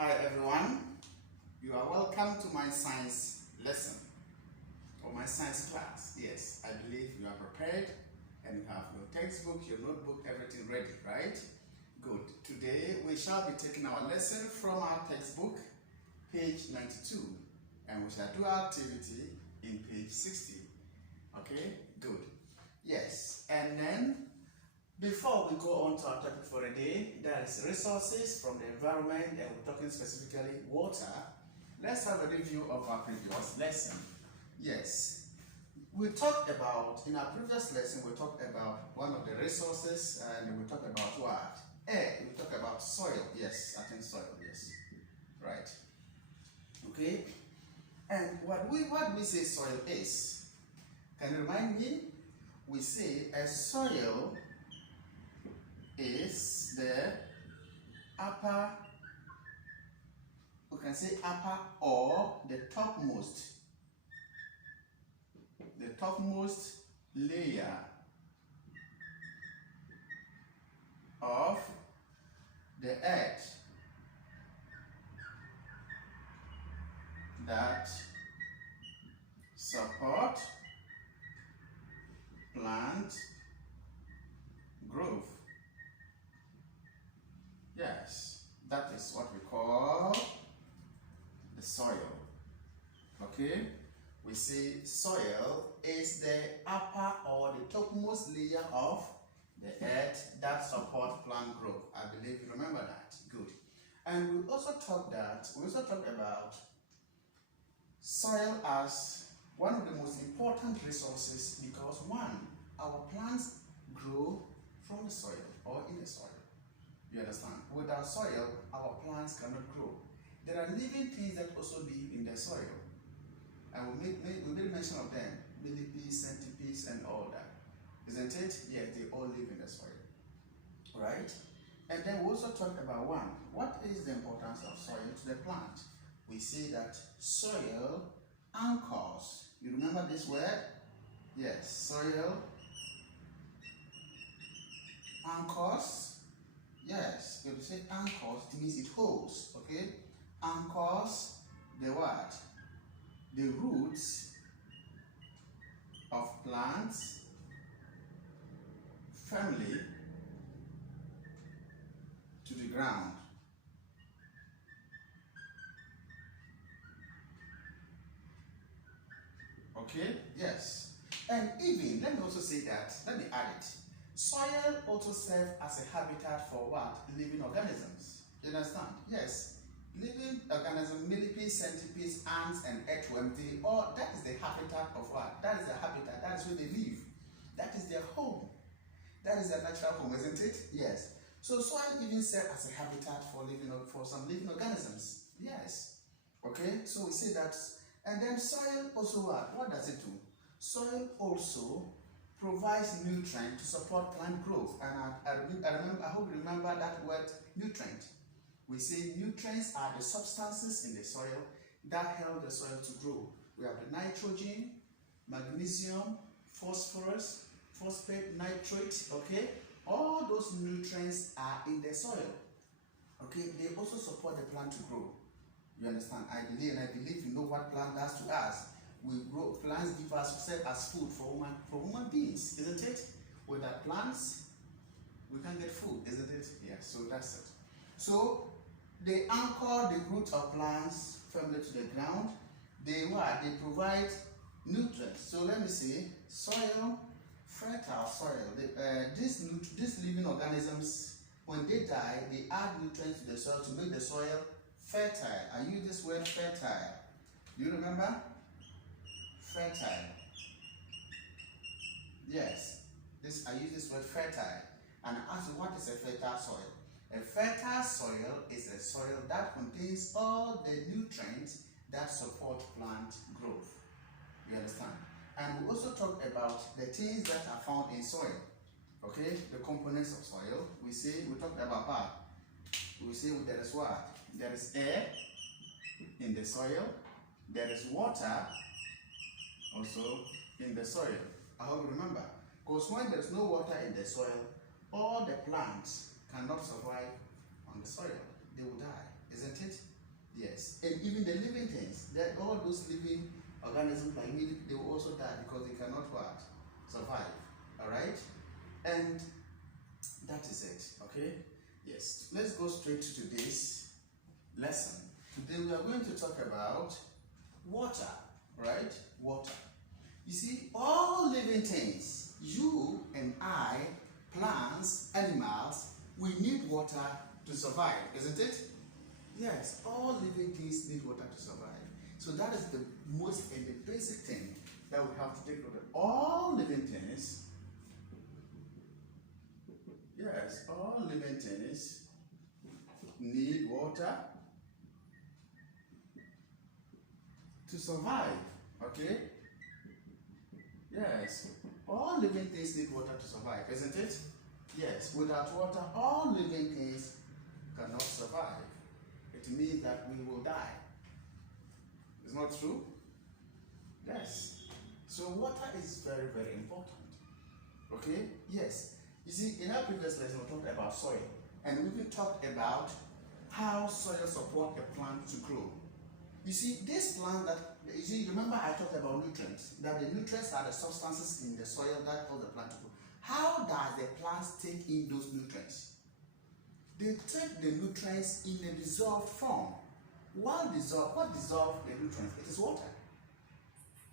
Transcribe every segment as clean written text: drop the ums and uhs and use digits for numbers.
Hi everyone, you are welcome to my science lesson or my science class. Yes, I believe you are prepared and you have your textbook, your notebook, everything ready, right? Good. Today we shall be taking our lesson from our textbook, page 92, and we shall do our activity in page 60. Okay, good. Yes, and then before we go on to our topic for the day, that is resources from the environment, and we're talking specifically water. Let's have a review of our previous lesson. Yes, we talked about, in our previous lesson, we talked about one of the resources, and we talked about what? Air. We talked about soil. Yes, I think soil, yes. Right. Okay. And what we say soil is, can you remind me? We say a soil is the upper, we can say upper or the topmost layer of the earth that support plant growth. Yes, that is what we call the soil. Okay, we say soil is the upper or the topmost layer of the earth that support plant growth. I believe you remember that. Good. And we also talked about soil as one of the most important resources because one, our plants grow from the soil or in the soil. You understand? Without soil, our plants cannot grow. There are living things that also live in the soil. And we made mention of them, millipedes, centipedes, and all that. Isn't it? Yes, they all live in the soil. Right? And then we also talked about one. What is the importance of soil to the plant? We say that soil anchors. You remember this word? Yes, soil anchors. Yes, if you say anchors, it means it holds, okay? Anchors the what? The roots of plants firmly to the ground. Okay? Yes. And even, let me also say that, let me add it. Soil also serves as a habitat for what? Living organisms. You understand? Yes. Living organisms, millipedes, centipedes, ants, and earthworms, that is the habitat of what? That is the habitat, that is where they live. That is their home. That is their natural home, isn't it? Yes. So soil even serves as a habitat for some living organisms. Yes. Okay, so we say that, and then soil also what? What does it do? Soil also provides nutrients to support plant growth. And I hope you remember that word nutrient. We say nutrients are the substances in the soil that help the soil to grow. We have the nitrogen, magnesium, phosphorus, phosphate, nitrate, okay? All those nutrients are in the soil. Okay, they also support the plant to grow. You understand? I believe you know what plant does to us. We grow, plants give us, serve as food for human beings, isn't it? Without plants, we can't get food, isn't it? Yeah, so that's it. So they anchor the root of plants firmly to the ground. They provide nutrients. So let me see, soil, fertile soil. These living organisms, when they die, they add nutrients to the soil to make the soil fertile. I use this word fertile. Do you remember? Fertile. Yes. I use this word fertile. And I ask you, what is a fertile soil? A fertile soil is a soil that contains all the nutrients that support plant growth. You understand? And we also talk about the things that are found in soil. Okay? The components of soil. We talked about what? We say there is what? There is air in the soil. There is water also in the soil. I hope you remember. Because when there is no water in the soil, all the plants cannot survive on the soil. They will die, isn't it? Yes, and even the living things, that all those living organisms like milk, they will also die because they cannot what? Survive. Alright? And that is it. Okay? Yes. Let's go straight to today's lesson. Today we are going to talk about water. Right? Water. You see, all living things, you and I, plants, animals, we need water to survive, isn't it? Yes, all living things need water to survive. So that is the most and the basic thing that we have to take note of. All living things, yes, all living things need water to survive. Okay? Yes, all living things need water to survive, isn't it? Yes, without water, all living things cannot survive. It means that we will die. It's not true? Yes. So water is very, very important. Okay? Yes. You see, in our previous lesson, we talked about soil. And we even talked about how soil supports a plant to grow. You see, this plant that, you see, remember I talked about nutrients, that the nutrients are the substances in the soil that cause the plant to grow. How does the plant take in those nutrients? They take the nutrients in a dissolved form. What dissolves the nutrients? It is water.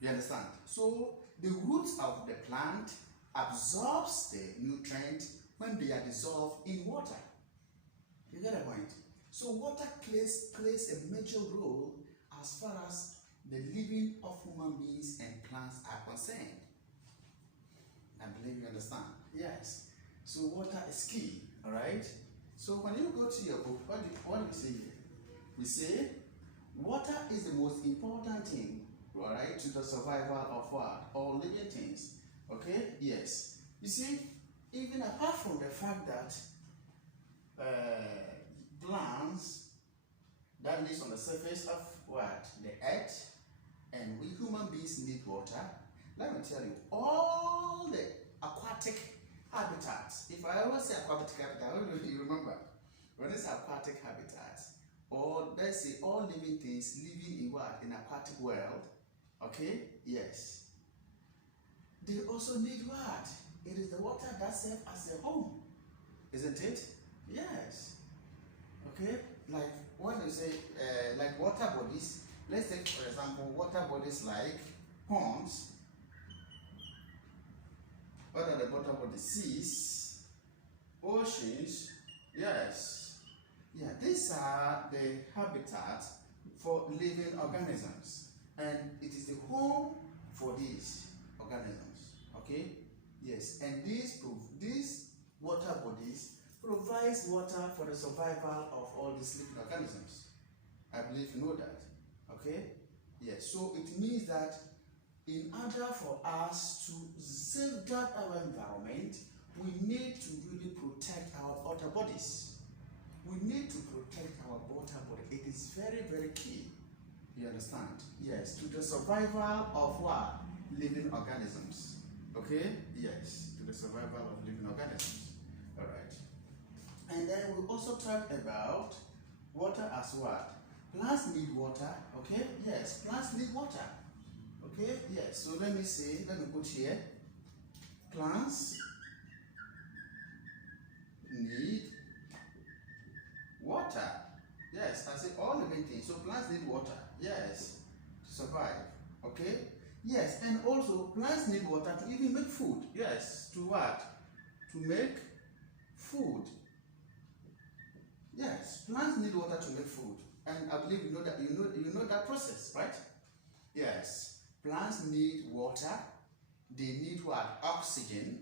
You understand? So the roots of the plant absorbs the nutrient when they are dissolved in water. You get the point? So water plays a major role as far as the living of human beings and plants are concerned. I believe you understand. Yes. So water is key, all right? So when you go to your book, what do we say here? We say water is the most important thing, all right, to the survival of what? All living things. Okay? Yes. You see, even apart from the fact that plants that lives on the surface of what? The earth, and we human beings need water. Let me tell you, all the aquatic habitats, if I always say aquatic habitat, what do you remember? When it's aquatic habitats, or let's say all living things living in what? In aquatic world, okay? Yes. They also need what? It is the water that serves as a home, isn't it? Yes. Okay? Like when you say, like water bodies, let's take for example, water bodies like ponds. What are the water bodies? Seas, oceans, yes. Yeah, these are the habitats for living organisms. And it is the home for these organisms. Okay? Yes, and these water bodies provides water for the survival of all these living organisms. I believe you know that. Okay? Yes, so it means that in order for us to safeguard our environment, we need to really protect our water bodies. We need to protect our water body. It is very, very key. You understand? Yes, to the survival of what? Living organisms. Okay? Yes, to the survival of living organisms. All right. And then we also talk about water as what? Plants need water. Okay? Yes, plants need water. Okay? Yes. So let me put here. Plants need water. Yes, I say all living things. So plants need water. Yes, to survive. Okay? Yes, and also plants need water to even make food. Yes, to what? To make food. Yes, plants need water to make food. And I believe you know that process, right? Yes. Plants need water. They need what? Oxygen.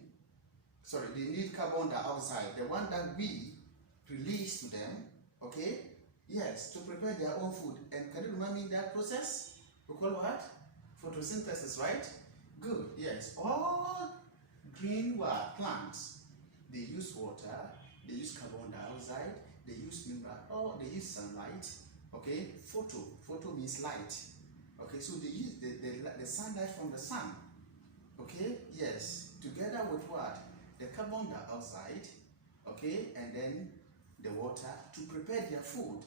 Sorry, they need carbon dioxide, the one that we release to them. Okay? Yes, to prepare their own food. And can you remember that process? We call what? Photosynthesis, right? Good. Yes. All green plants, they use water, they use carbon dioxide, they use mineral, or they use sunlight. Okay? Photo means light. Okay, so they use the sunlight from the sun. Okay? Yes. Together with what? The carbon dioxide, okay, and then the water to prepare their food.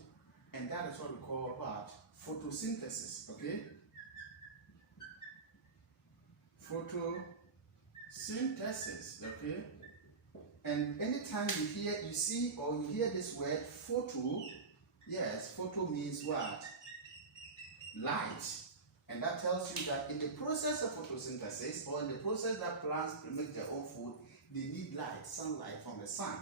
And that is what we call what? Photosynthesis, okay? Photosynthesis, okay? And anytime you see or you hear this word photo, yes, photo means what? Light. And that tells you that in the process of photosynthesis, or in the process that plants make their own food, they need light, sunlight from the sun,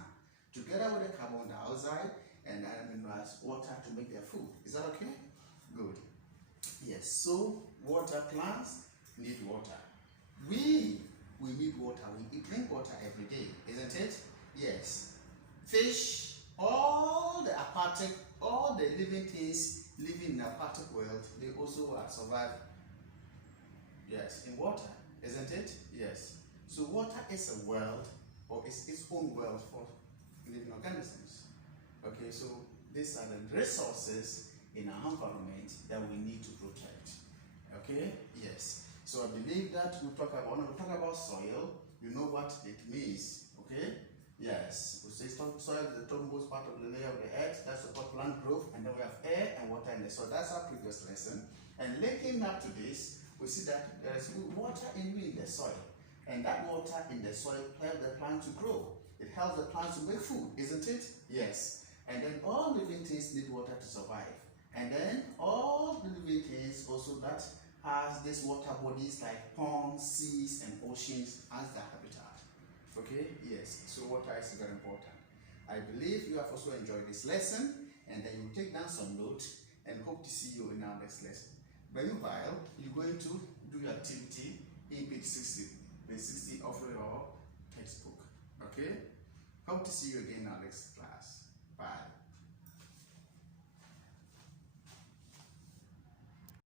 together with the carbon dioxide and minerals, water to make their food. Is that okay? Good. Yes, so water, plants need water. We need water. We drink water every day, isn't it? Yes. Fish, all the aquatic, all the living things living in the aquatic world, they also survive, yes, in water, isn't it? Yes. So water is a world, or it's its own world for living organisms. Okay, so these are the resources in our environment that we need to protect. Okay, yes. So I believe that when we talk about soil, you know what it means. Okay, yes. We say soil is the topmost part of the layer of the earth that supports plant growth, and then we have air and water in the soil. That's our previous lesson. And linking up to this, we see that there is water in the soil, and that water in the soil helps the plant to grow. It helps the plant to make food, isn't it? Yes. And then all living things need water to survive. And then all the living things also that has these water bodies like ponds, seas, and oceans as their habitat. Okay? Yes. So water is very important. I believe you have also enjoyed this lesson, and then you take down some notes and hope to see you in our next lesson. Meanwhile, you're going to do your activity in page 60, page 60 of your textbook. Okay? Hope to see you again in our next class. Bye.